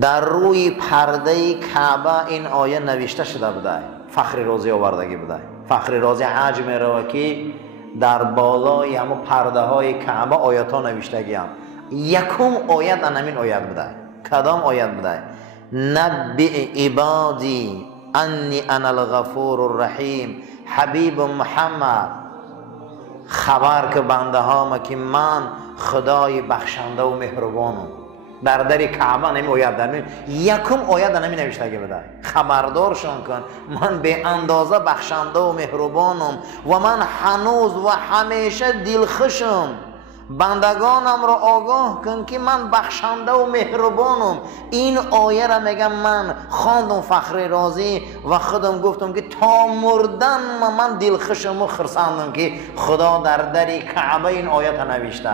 در روی پرده کعبه این آیه نوشته شده بوده. فخری رازی آوردگی بوده. فخری رازی حج میره که در بالای همه پرده های کعبه آیات ها نوشتگی هم. یکم آیت انمین آیت بوده. کدام آیت بوده؟ نبئ عبادی انی انا الغفور الرحیم. حبیب محمد خبر که بنده ها که من خدای بخشنده و مهربانم. در در کعبه نمی آیت در یکم آیت نمی نوشته بوده. خبردارشان کن من به اندازه بخشنده و مهربانم و من هنوز و همیشه دلخوشم. بندگانم را آگاه کن که من بخشنده و مهربانم. این آیه را میگم من خواندم فخری رازی و خودم گفتم که تا مردن من دلخوشم و خرسندم که خدا در در کعبه این آیه نوشته.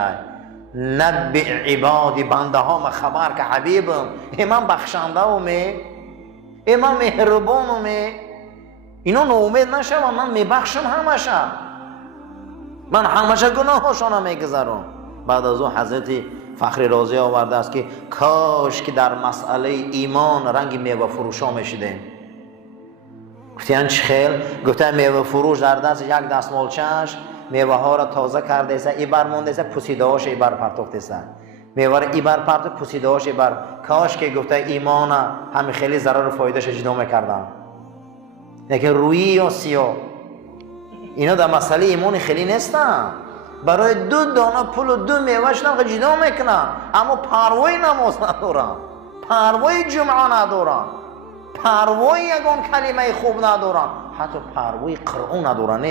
نبئ عبادی بنده ها ما خبر که حبیبم من بخشنده و من مهربانم. اینا ناامید نشوند، من میبخشم همشه. من همشه گناهاشون میگذرم. بعد از اون حضرت فخری رازی آورده است که کاش که در مسئله ایمان رنگ میوه فروش ها میشیدیم. گفتین چه خیل؟ گفتن میوه فروش در دست یک دستمالچه‌اش میوه ها را تازه کرده است، ای برمونده است، پوسیده هاش ای بر پرتوخته است. میوه را ای بر پرتوخت، پوسیده هاش ای بر. کاش که گفته ایمان همین خیلی ضرر و فایدهش جدا میکردن. لیکن رویی یا سیاه اینا در مسئله ایمان خیلی نیستن. برای دو دانه پول و دو میوهش هم جدا میکنن، اما پروای نماز ندارن، پروای جمعه ندارن، پروای یگان کلمه خوب ندارن، حتی پروای قرآن ندارن.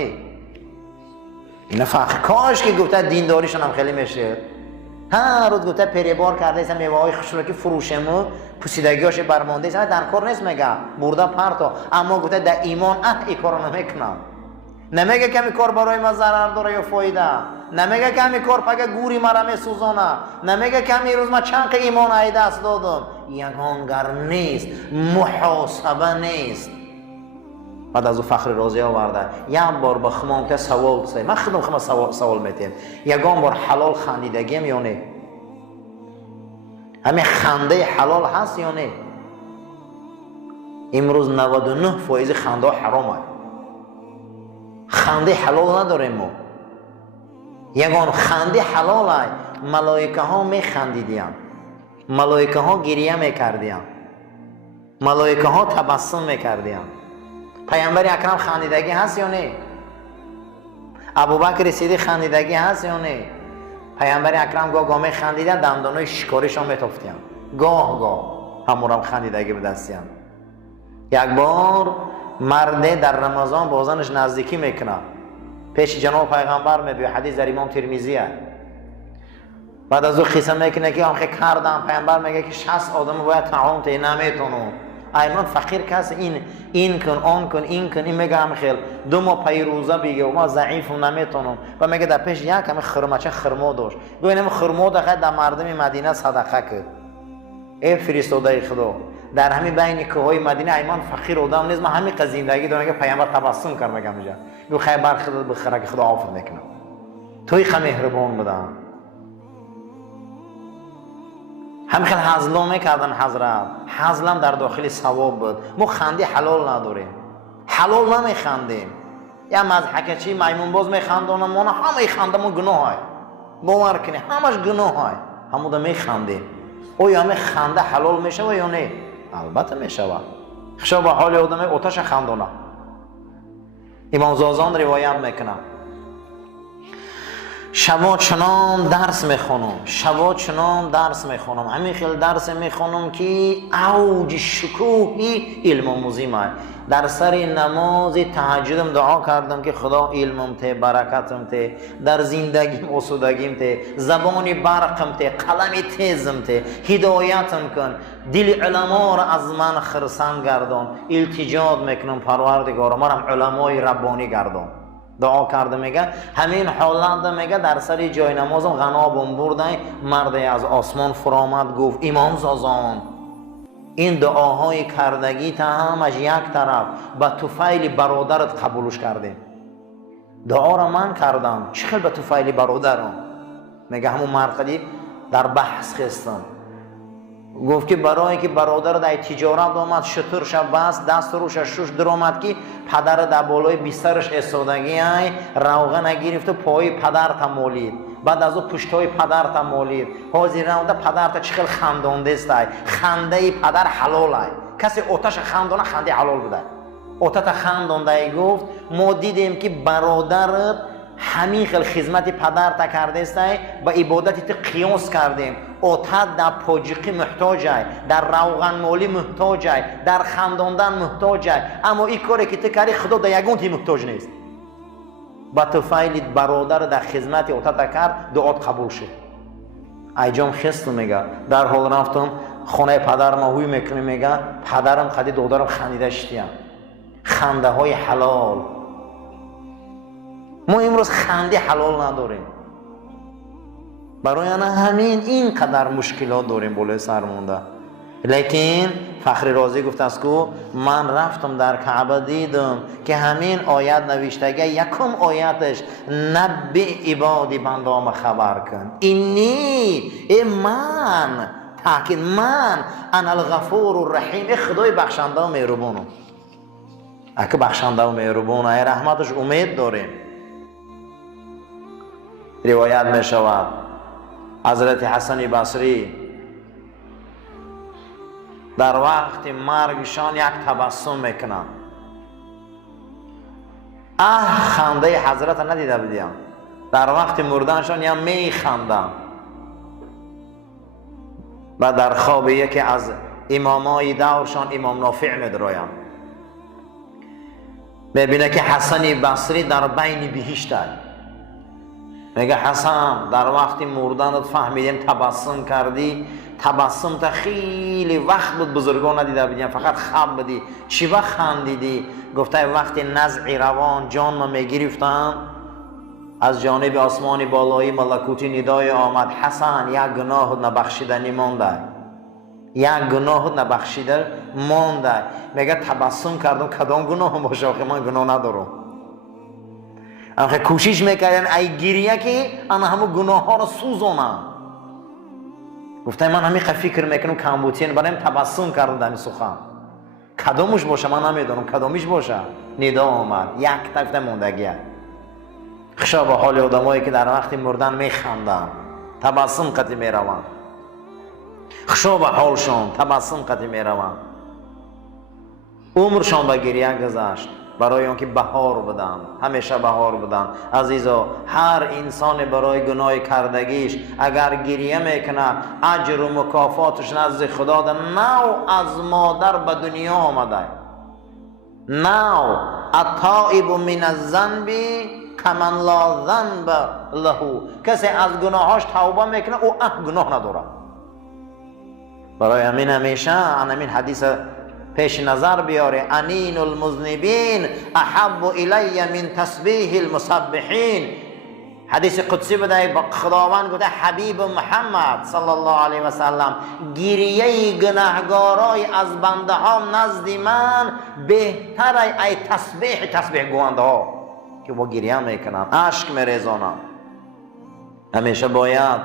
اینا فخر. کاش که گفته دینداریشون هم خیلی میشه. هر روز گفته پریبار کرده ایسا میوه های خوشلکی فروشمو پوسیدگیاش برمانده ایسا در کار نیست میگه برده پرتا، اما گفته در ایمان ای کارو نمیکنم. نمیگه که کار برای ما ضرر داره یا فایده، نمیگه که کار پگه گوری مرا میسوزانه، نمیگه که روز ما چند ایمان ای دست دادم. یگانگر نیست، محاسبه نیست. بعد از او فخر رازی آورده یک بار با خمام که سوال بسید. من خودم خمام سوال میتیم یگان بار حلال خندیدگیم یا نه؟ همین خنده حلال هست یا نه؟ امروز 99% خنده حرامه. خنده حلال نداریم ما. یگان خنده حلال های ملائکه ها میخندیدیم، ملائکه ها گریه میکردیم، ملائکه ها تبسم میکردیم. پیامبر اکرم خندیدگی هست یا نه؟ ابوبکر صدیق خندیدگی هست یا نه؟ پیامبر اکرم گاه می خندیدن، دندانای شکاریش هم میتافتیم، گاه همونم خندیدگی به دستیم. یک بار مرده در رمضان با زنش نزدیکی میکنه، پیش جناب پیغمبر میبیه، حدیث در امام ترمذیه. بعد از او قصه میکنه که آخه کردم، پیغمبر میگه که 60 آدم باید طعام تی نمیتونم. ایمان فقیر کس این کن آن کن این کن، این میگه هم خیل 2 ماه پی روزه بگه و ما ضعیفم نمیتونم. و میگه در پیش یک همه خرمچه خرما داشت، گویا اینم خرما داشت در مردم مدینه صدقه کرد. ای فرستاده خدا در همین بین کوههای مدینه ایمان فقیر آدم نیست. من همین قزیندگی دارم که پیامبر تبسم کرد میگم اینجا گو خیر برخورد بخره که خدا عافیت میکنه. توی خیلی مهربان بودن، همین خیلی هزلا میکردن حضرت. هزلم در داخل ثواب بود. ما خنده حلال نداریم، حلال نمیخندیم. یا مضحکه چی میمون باز میخندونم، ما همه خندمون گناه های باور کنی، همش گناه های همون میخندیم. او همه خنده حلال میشه و یا نه؟ البته میشه. خشا با حال آدم آتش خندونه. امام زازان روایت میکنه شبا چنان درس میخونم، همین خیلی درس میخونم که اوج شکوهی علم آموزیمه. در سر نماز تهجدم دعا کردم که خدا علمم ته، برکتم ته، در زندگیم آسودگیم ته، زبانی برقم ته، قلم تیزم ته، هدایتم کن، دل علما را از من خرسند گردان. التجا میکنم پروردگار منم علمای ربانی گردان. دعا کرده میگه همین حالت میگه در سر جای نمازم غنابم بردن، مردی از آسمان فرامد گفت امام زازان این دعاهای کردگی تا همش یک طرف به طفیل برادرت قبولش کردیم. دعا را من کردم چخیل به طفیل برادرم؟ میگه همون مرقدی در بحث خستم گفت که برای که برادر در تجارت آمد شترش بست دست روش شش درآمد که پدر در بالای بسترش ایستادگی ای روغن گرفت و پای پدر تمالید بعد از او پشتای پدر تمالید حاضر نموده پدر تا چقدر خندانده است خنده پدر حلال ای کسی آتش خندانه خنده حلال بوده آتش خندانده ای گفت ما دیدیم که برادرت همین خیلی خدمت پدر تا کرده است با عبادتی تو قیاس کردیم آتش در پاجیقی محتاج است در روغن مالی محتاج است در خنداندن محتاج است اما این کاری که تو کردی خدا در یگون تی محتاج نیست با تو فعل برادر در خدمت آتش کرد دعات قبول شد ایجام خست میگه در حال رفتم خانه پدر ما هوی میکنه میگه پدرم خدی دادرم خندیده شدیم خنده های حلال ما امروز خنده حلال نداریم برای همین اینقدر مشکلات داریم بالای سر مونده لیکن فخر رازی گفت است که من رفتم در کعبه دیدم که همین آیت نوشتگی یکم آیتش نبی عبادی بندام خبر کن اینی من تاکید من انا الغفور الرحیم خدای بخشنده و مهربانم اگه بخشنده و مهربانه ای رحمتش امید داریم روایت می شود حضرت حسن بصری در وقت مرگشان یک تبسم میکنن خنده حضرت ندیده بودیم در وقت مردنشان یا میخندن و در خواب یکی از امامای دورشان امام نافع میدرایم میبینه که حسن بصری در بین بهشت است میگه حسن در وقت مردنت فهمیدیم تبسم کردی تبسم تا خیلی وقت بود بزرگان ندیده بودیم فقط خواب بودی چی وقت خندیدی گفته وقتی نزع روان جان ما میگرفتن از جانب آسمان بالایی ملکوتی ندای آمد حسن یک گناه نبخشیدنی مانده یک گناه نبخشیده مانده میگه تبسم کردم کدام گناه باشه آخه من گناه ندارم آخه کوشش میکردن ای گریه که انا همه گناه ها رو سوزونم گفتم من همین فکر میکنم کمبوتین برایم تبسم کردم در این سخن کدامش باشه من نمیدونم کدامش باشه ندا آمد یک تفته موندگی خشا به حال آدمایی که در وقت مردن میخندن تبسم قطعی میروند خشا به حالشون تبسم قطعی میروند عمرشان به گریه گذشت برای آنکه بهار بدن همیشه بهار بدن عزیزا هر انسان برای گناه کردگیش اگر گریه میکنه اجر و مکافاتش نزد خدا در نو از مادر به دنیا آمده نو التائب من الذنب کمن لا ذنب له کسی از گناهاش توبه میکنه او گناه نداره برای همین همیشه همین حدیث پیش نظر بیاره انین المذنبین احب الی من تسبیح المسبحین حدیث قدسی بده خداوند گفته حبیب محمد صلی الله علیه و سلم گریه گناهگارای از بنده ها نزد من بهتر ای تسبیح گوینده ها که با گریه میکنن اشک میریزانن همیشه باید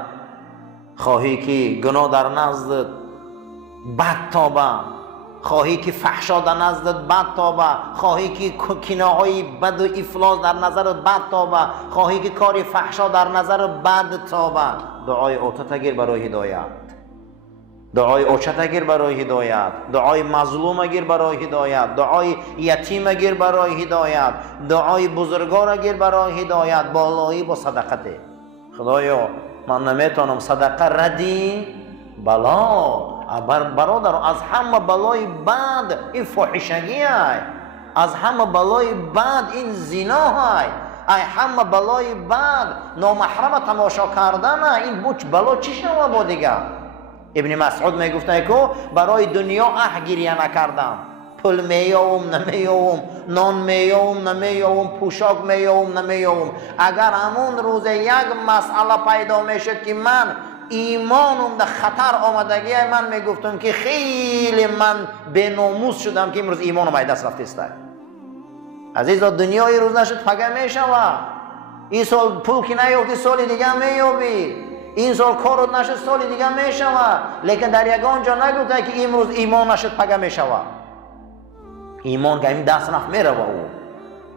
خواهی که گناه در نزدت بد تابه خواهی که فحشا در نزدت بد تابه خواهی که کنایه‌های بد و افلاس در نظرت بد تابه خواهی که کاری فحشا در نظر بد تابه دعای اوتت گیر برای هدایت دعای اوچت گیر برای هدایت دعای مظلوم گیر برای هدایت دعای یتیم گیر برای هدایت دعای بزرگار گیر برای هدایت بالایی با صدقته خدایا من نمیتونم صدقه ردی بلا برادر از همه بلای بد این فاحشگی های از همه بلای بد این زنا های ای همه بلای بد نامحرم تماشا کردن این بوچ بلا چی شما با دیگه ابن مسعود میگفته که برای دنیا گریه نکردم پول میوم نمیوم نان میوم نمیوم پوشاک میوم نمیوم اگر همون روز یک مسئله پیدا میشد که من ایمانم در خطر آمدگی من میگفتم که خیلی من به ناموس شدم که امروز ایمانم ای دست رفته است عزیزا دنیای روز نشد فگه میشوه این سال پول که نیافتی سال دیگه میابی این سال کارت نشد سال دیگه میشود، لیکن در یگان جا نگفته که امروز ایمان نشد پگه میشود. ایمان که این دست رفت میره با او.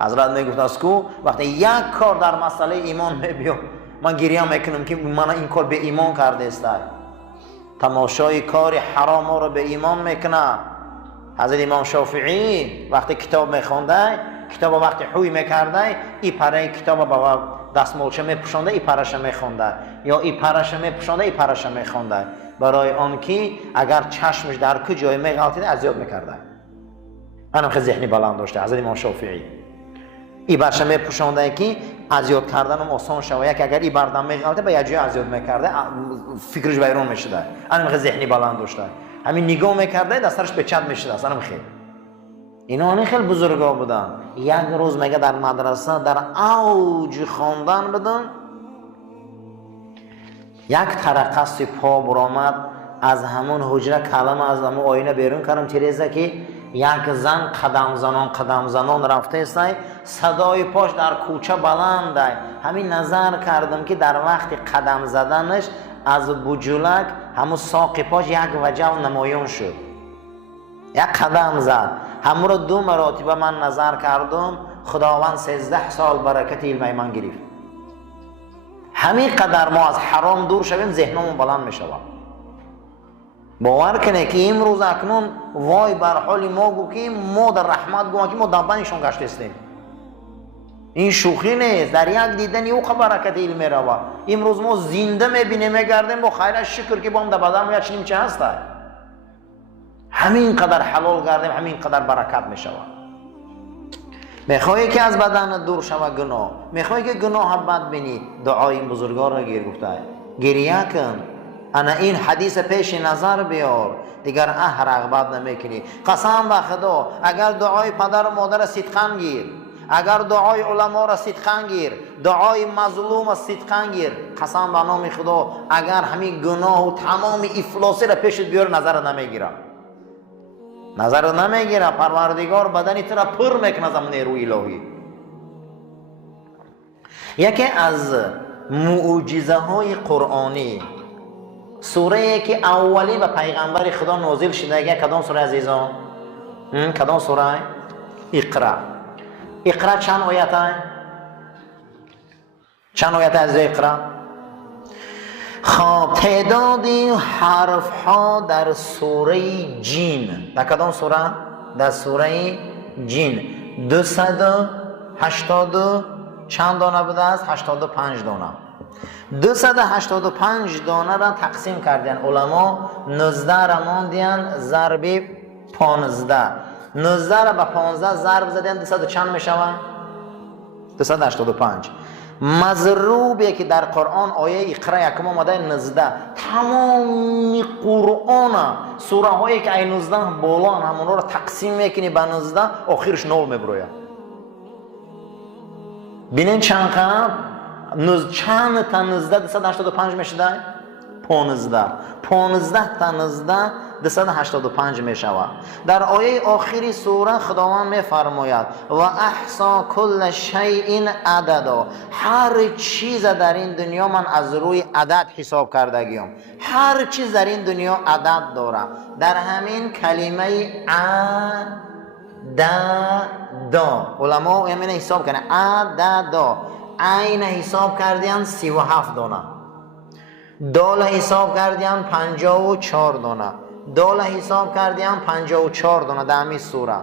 حضرت میگفت از کو وقتی یک کار در مسئله ایمان میبیام من گریه میکنم که من این کار به ایمان کرده است. تماشای کار حرام رو به ایمان میکنه. حضرت امام شافعی وقتی کتاب میخونده، کتاب وقتی حوی میکرده، این پره کتاب با دستمالچه میپوشونده، این پرش میخونده، یا این پرش میپوشونده، این پرش میخونده، برای آن که اگر چشمش در کجای میغلطیده اذیت میکرده. منم خیلی ذهنی بلند داشته حضرت امام شافعی. این برش میپوشونده که اذیت کردنم آسان شوه، که اگر این بردم میغلطه به یه جای اذیت میکرده فکرش بیرون میشده. منم خیلی ذهنی بلند داشته، همین نگاه میکرده دستش به چت میشده. اصلا خیلی اینا خیلی بزرگا بودن. یک روز میگه در مدرسه در اوج خواندن بدن، یک ترقص پا برآمد از همون حجره کلمه از همون آینه بیرون کردم تیریزه که یک زن قدم زنان رفته است، صدای پاش در کوچه بلنده. همین نظر کردم که در وقت قدم زدنش از بجولک همون ساق پاش یک وجه نمایان شد. یک قدم زد، همون رو 2 مرتبه من نظر کردم، خداوند 13 سال برکت علم من گرفت. همین قدر ما از حرام دور شویم ذهنمون بلند می شود. باور کنه که امروز اکنون وای بر حال ما گو که ما در رحمت گو که ما دنبالشون گشته استیم. این شوخی نیست، در یک دیدن او برکت علم می رود. امروز ما زنده میبینیم میگردیم با خیرش شکر که با هم در بدن ما چنین چه هسته. همین قدر حلال کردیم، همین قدر برکت می شود. میخوایی که از بدن دور شود گناه، میخوایی که گناه بد بینی، دعای این بزرگان را گیر گفته گریه کن، انا این حدیث پیش نظر بیار، دیگر رغبت نمیکنی. قسم به خدا اگر دعای پدر و مادر صدقاً گیر، اگر دعای علما را صدقاً گیر، دعای مظلوم را صدقاً گیر، قسم به نام خدا اگر همین گناه و تمام افلاسی را پیشت بیار نظر نمیگیره. نظر نمیگیره. پروردگار بدنی تو را پر میکنه از نیروی الهی. یکی از معجزه های قرآنی، سوره که اولی به پیغمبر خدا نازل شده، کدام سوره عزیزان؟ کدام سوره؟ اقرا. اقرا چند آیت های؟ چند آیت از اقرا؟ خب تعدادی حرف ها در سوره جین، در کدام سوره؟ در سوره جین 280 چند دانه بوده است؟ 85 دانه. 285 دانه را تقسیم کردن علما، 19 را ماندین ضرب 15، 19 را به 15 ضرب زدن 200 چند می شود؟ 285. مضروبی که در قرآن آیه اقرا یکم آمده 19. تمام قرآن سوره هایی که ای 19 بالا همون را تقسیم میکنی به 19 آخرش 0 میبروید. بینین چند قد چند تا 19 285 میشده؟ 15 تا 19 285 می شود. در آیه آخری سوره خداوند می فرماید و احصا کل شیء عددا، هر چیز در این دنیا من از روی عدد حساب کردگیم. هر چیز در این دنیا عدد داره. در همین کلمه عددا علما همین حساب کنه، عددا عین حساب کردین 37 دانه، دال حساب کردیم 54 دانه، دال حساب کردیم 54 دانه در همین سوره،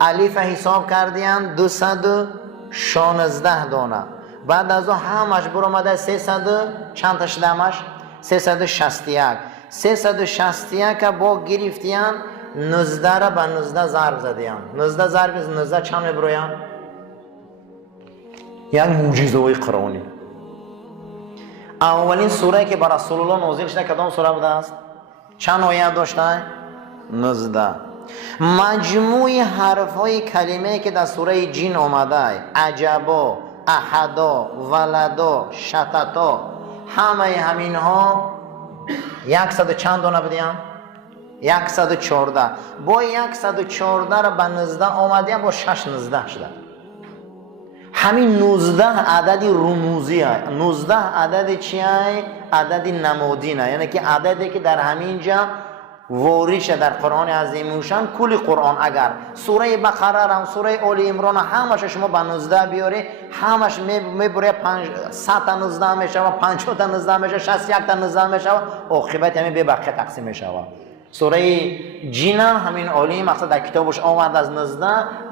الف حساب کردیم 216 دانه، بعد از همش برآمده 300 چند تا شده همش 361 با گرفتیم 19 را به 19 ضرب زدیم. 19 ضرب 19 چند میبرویم؟ یک معجزه قرآنی. اولین سوره که بر رسول الله نازل شده کدام سوره بوده است؟ چند آیه داشته؟ 19. مجموع حرفای کلمه که در سوره جین آمده، عجبا، احدا، ولدا، شتتا، همه همین ها 100 چند دانه بدیم؟ 114. با 114 را به 19 آمدیم با 6 19 شده. همین 19 عدد رموزی هست. 19 عدد چی هست؟ عدد نمودین هست. یعنی که عددی که در همین جا وریشه در قرآن عظیمشان. کلی قرآن اگر سوره بقره هم سوره آل عمران همش شما با 19 بیاری، همش میبره 100 تا 19 میشه و 50 تا 19 میشه، 61 تا 19 میشه و عاقبت همین به بقیه تقسیم میشه. سوره جین همین عالی مقصد در کتابش آمد از 19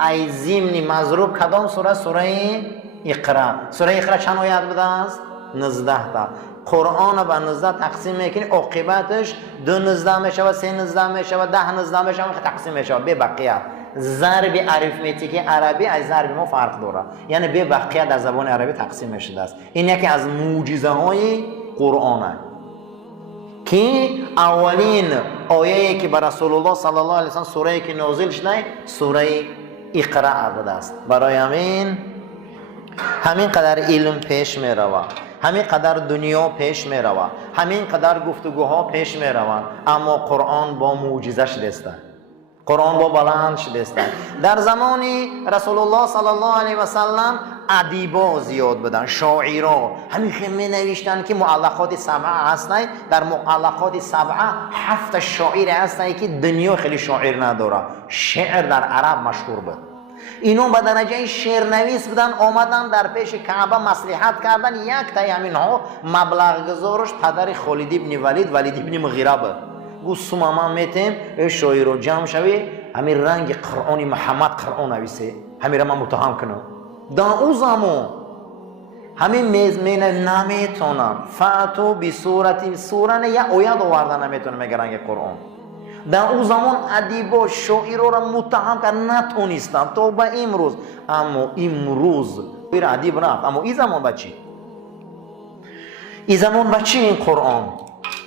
ای ضمن مضروب کدام سوره؟ سوره اقرا. سوره اقرا چند آیت بوده است؟ 19 تا. قرآن با 19 تقسیم میکنی، عاقبتش 2 19 میشه و 3 19 میشه و 10 19 میشه و تقسیم میشه به بقیه. ضرب اریتمتیک عربی از ضرب ما فرق داره، یعنی به بقیه در زبان عربی تقسیم میشه است. این یکی از معجزه های قرآنه که اولین آیه‌ای که بر رسول الله صلی الله علیه و سلم سوره‌ای که نازل شده سوره اقرا بوده است. برای همین قدر علم پیش می رود، همین قدر دنیا پیش می رود، همین قدر گفتگوها پیش می روند، اما قرآن با معجزه شده است. قرآن با بلند شده است. در زمان رسول الله صلی الله علیه و سلم ادیبا زیاد بودن، شاعرها همین که می نوشتن که معلقات سبعه هستن. در معلقات سبعه 7 شاعر هستن که دنیا خیلی شاعر نداره. شعر در عرب مشهور بود. اینو به درجه شعرنویس بودن، آمدن در پیش کعبه مصلحت کردن. یک تای همینها مبلغ گذارش پدر خالد ابن ولید ابن مغیره بود. گفت سوما میتیم ای شاعر رو جمع شوی همین رنگ قرآن محمد قرآن نویسه، همین را من متهم کنم. در او زمان همین میزمین نمیتونم فاتو بی صورتی سورانه یا اوید آوردن نمیتونم میگه رنگ قرآن. در او زمان ادیبا شاعرها را متهم کرد نتونستم تا به امروز. اما امروز غیر ادیب نه، اما این زمان بچی این قرآن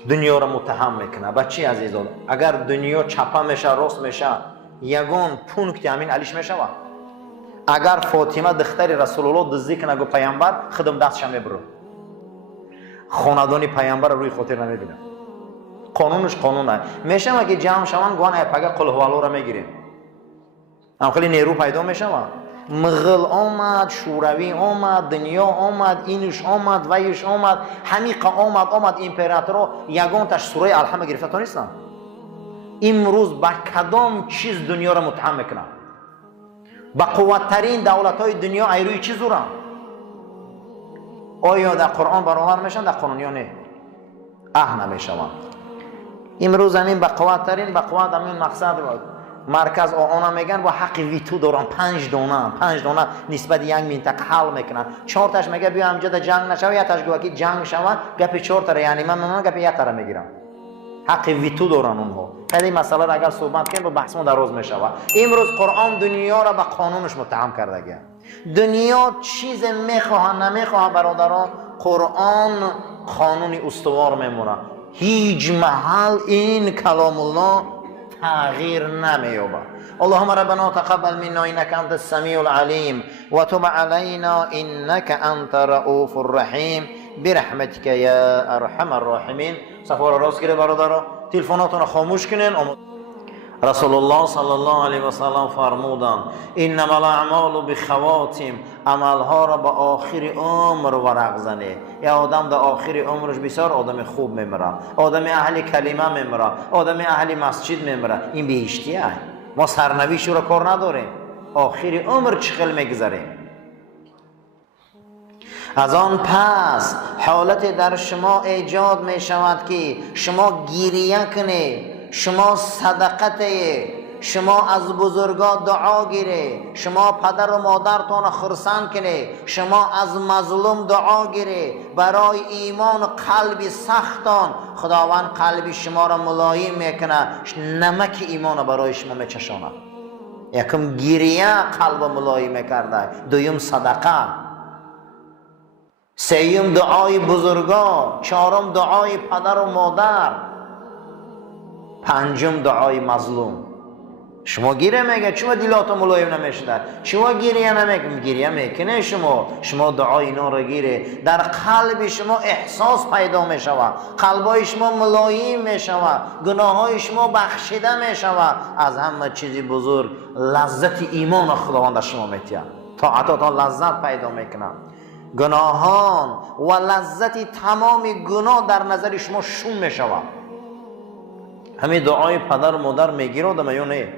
دنیا را متهم میکنه. بچی عزیزان اگر دنیا چپه میشه راست میشه یگان پونکتی همین علیش میشه. اگر فاطمه دختر رسول الله دزدی کنه گو پیامبر خودم دستش میبره، خاندان پیامبر روی خاطر نمیبینه. قانونش قانونه. میشه ما که جمع شون گوان پگه قل هو الله را میگیریم. هم خیلی نیرو پیدا میشه. مغل آمد، شوروی آمد، دنیا آمد، اینش آمد، ویش آمد، همیقه آمد امپراتورا یگان تاش سوره الحمد گرفته تا نیستن. امروز با کدام چیز دنیا را متهم میکنه؟ با قوتترین دولت های دنیا ایروی چی زورن؟ آیا در قرآن برابر میشن؟ در قانونی ها نه، نمیشون. امروز همین با قوتترین با قوت همین مقصد مرکز آنها میگن با حق ویتو دارن. 5 دونه نسبت یک منطقه حل میکنن. 4 تاش میگه بیا همجا جنگ نشوه، یا تاش گویا که جنگ شوه گپ 4 تا یعنی من گپ 1 تا میگیرم. حق ویتو دارن اونها. این مسئله را اگر صحبت کنیم با بحث ما دراز میشه. امروز قرآن دنیا را با قانونش متهم کرده. دنیا چیز میخواه نمیخواه برادران، قرآن قانونی استوار میمونه. هیچ محل این کلام الله تغییر نمی‌یابد. اللهم ربنا تقبل منا انك انت السميع العليم وتب علينا انك انت رؤوف الرحيم برحمتك يا ارحم الراحمين. صفوار راست گیره برادرها، تلفناتون رو خاموش کنین. رسول الله صلی الله علیه و سلم فرمودند انما الاعمال بخواتم، عملها را به آخر عمر ورق زنه. یا آدم در آخر عمرش بسیار آدم خوب میمره، آدم اهل کلمه میمره، آدم اهل مسجد میمره. این بهشتیه. ما سرنوشت رو کار نداریم، آخر عمر چقدر میگذره. از آن پس حالت در شما ایجاد می شود که شما گریه کنید، شما صدقه، شما از بزرگا دعا گیره، شما پدر و مادرتان خرسند کنه، شما از مظلوم دعا گیره. برای ایمان قلب سختان خداوند قلب شما را ملایم میکنه، نمک ایمان برای شما میچشانه. یکم گریه قلب ملایم میکرده، دویم صدقه، سوم دعای بزرگا، چهارم دعای پدر و مادر، پنجم دعای مظلوم. شما گیره میگه چما دیلاتو ملایم نمیشده، چما گیریه نمیکنه، گیریه میکنه شما دعای اینا رو گیره. در قلب شما احساس پیدا میشود، قلبای شما ملایم میشود، گناهای شما بخشیده میشود. از همه چیزی بزرگ لذت ایمان خداوند شما میتید. طاعتاتان لذت پیدا میکنن. گناهان و لذت تمام گناه در نظر شما شوم میشود. همین دعای پدر و مادر میگیره آدم یا نه؟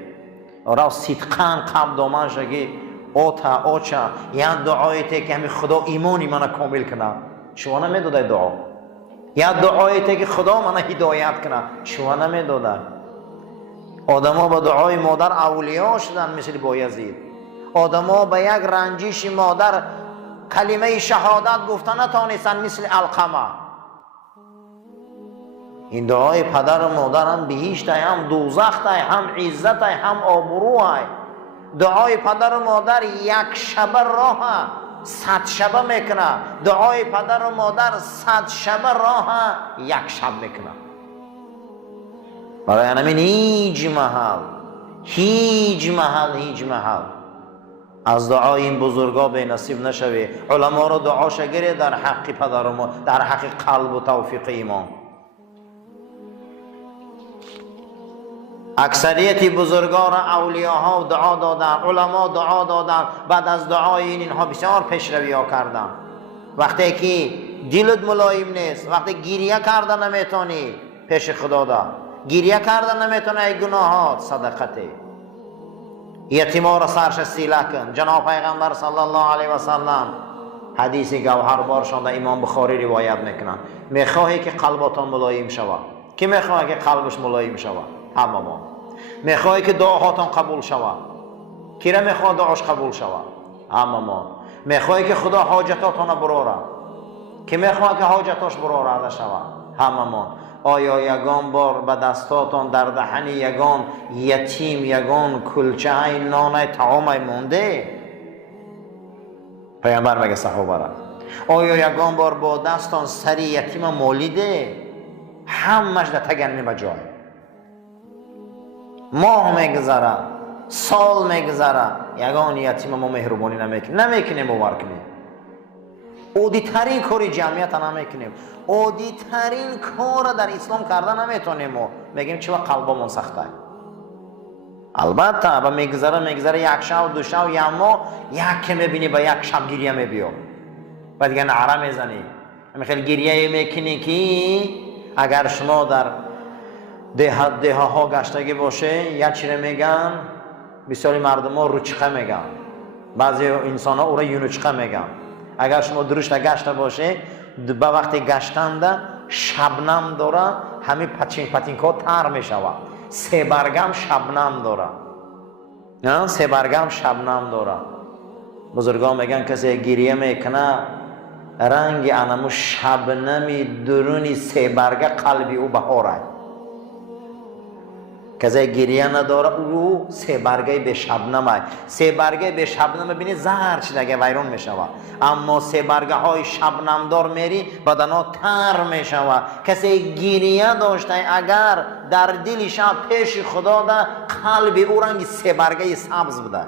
را صدقاً قلب دامن شگی اوچا یا دعایی ته که همین خدا ایمانی من کامل کنه، شما نمیداده دعا. یا دعایی ته که خدا من هدایت کنه، شما نمیداده. آدما با دعای مادر اولیا شدن مثل بایزید. آدما با یک رنجش مادر کلمه شهادت گفتن نتونستن مثل علقمه. این دعای پدر و مادر هم بهشت هم دوزخ هم عزت هم آبرو. دعای پدر و مادر یک شب راه 100 شب میکنه. دعای پدر و مادر 100 شب راه یک شب میکنه. برای همین هیچ محل از دعای این بزرگا به نصیب نشوی. علما رو دعا شگیره در حق پدر و مادر، در حق قلب و توفیق ایمان. اکثریت بزرگان اولیاءها دعا دادن، علما دعا دادن، بعد از دعای اینها بسیار پیشروی ها کردن. وقتی که دلت ملایم نیست، وقتی گریه کردن نمیتونی پیش خدا دا، گریه کردن نمیتونی ای گناهات، صدقته. یتیما را سرش سیله کن. جناب پیغمبر صلی الله علیه و سلم حدیث گوهربار شده امام بخاری روایت میکنن. میخواهی که قلبتان ملایم شود. کی میخواهی که قلبش ملایم شود؟ همه ما. میخواهی که دعاهاتان قبول شود. کی را میخواد دعاش قبول شود؟ همه ما. میخواهی که خدا حاجتاتان براره. کی میخواد که حاجتاش براره شود؟ همه ما. آیا یگان بار به دستاتان در دهن یگان یتیم یگان کلچه های نان طعام مونده؟ پیامبر میگه صحابه را آیا یگان بار با دستان سری یتیم مولیده؟ همش در تگرمی بجای. ماه میگذره، سال میگذره، یگان یتیم ما مهربانی نمیکنیم باور کنیم. عادی ترین کاری جمعیت نمیکنیم. عادی ترین کار در اسلام کردن نمیتونیم. میگیم چرا قلبمون سخته؟ البته با میگذره یک شب دو شب یا ما یک که میبینی با یک شب گریه میبیو و دیگه نعره میزنی. خیلی گریه میکنی که اگر شما در ده ها گشتگی باشه یا چیره میگن، بسیاری مردم ها روچقه میگن، بعضی انسان ها او را یونوچقه میگن. اگر شما درشت گشته باشه به وقتی گشتنده شبنم داره، همین پتینکا تر میشود. 3 برگم شبنم داره، نه 3 برگم شبنم داره. بزرگان میگن کسی گریه میکنه رنگ انمو شبنمی درونی 3 برگه قلبی او بهاره. کسی گریه نداره او 3 برگه به شبنمه. 3 برگه به شبنم ببینی زهر شده ویرون میشوه، اما 3 برگه های شبنم دار میری بدنا تر میشوه. کسی گریه داشته اگر در دلش پیش خدا ده قلب او رنگ 3 برگه سبز بده.